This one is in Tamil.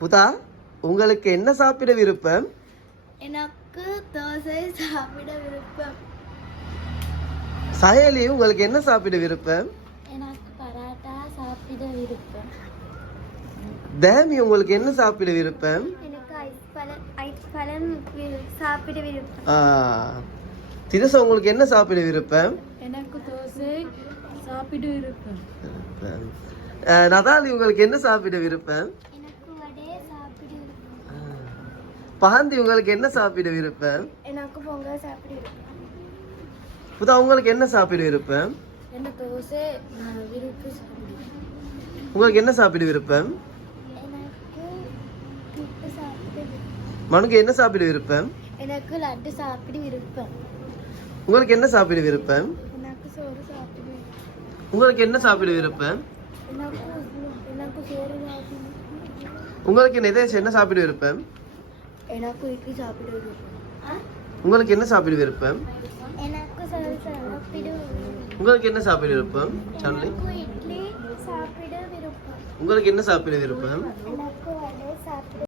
புதா, உங்களுக்கு என்ன சாப்பிட விருப்பம்? எனக்கு தோசை சாப்பிட விருப்பம். சஹேலி, உங்களுக்கு என்ன சாப்பிட விருப்பம்? எனக்கு பரோட்டா சாப்பிட விருப்பம். தேமி, உங்களுக்கு என்ன சாப்பிட விருப்பம்? எனக்கு ஐஸ் பழம் சாப்பிட விருப்பம். திரசா, உங்களுக்கு என்ன சாப்பிட விருப்பம்? எனக்கு தோசை சாப்பிட விருப்பம். நதாலி, உங்களுக்கு என்ன சாப்பிட விருப்பம்? எனக்கு வடை சாப்பிட விருப்பம். பஹந்தி, உங்களுக்கு என்ன சாப்பிட விருப்பம்? எனக்கு பொங்கல் சாப்பிட விருப்பம். புதா, உங்களுக்கு என்ன சாப்பிட விருப்பம்? எனக்கு தோசை விருப்பம் சாப்பிட. உங்களுக்கு என்ன சாப்பிட விருப்பம்? எனக்கு புட்டு சாப்பிட விருப்பம். மனுக்கு என்ன சாப்பிட விருப்பம்? எனக்கு லட்டு சாப்பிட விருப்பம். உங்களுக்கு என்ன சாப்பிட விருப்பம்? எனக்கு சோறு சாப்பிட விருப்பம். உங்களுக்கு என்ன சாப்பிட விருப்பம்? எனக்கு சோறு சாப்பிட. உங்களுக்கு நிதேஷ் என்ன சாப்பிட விருப்பம்? எனக்கு இட்லி சாப்பிட விருப்பம். உங்களுக்கு என்ன சாப்பிட விருப்பம்? எனக்கு சோறு சாப்பிட விருப்பம். உங்களுக்கு என்ன சாப்பிட விருப்பம்? சார்லி, எனக்கு இட்லி சாப்பிட விருப்பம். உங்களுக்கு என்ன சாப்பிட விருப்பம்? எனக்கு வடை சாப்பிட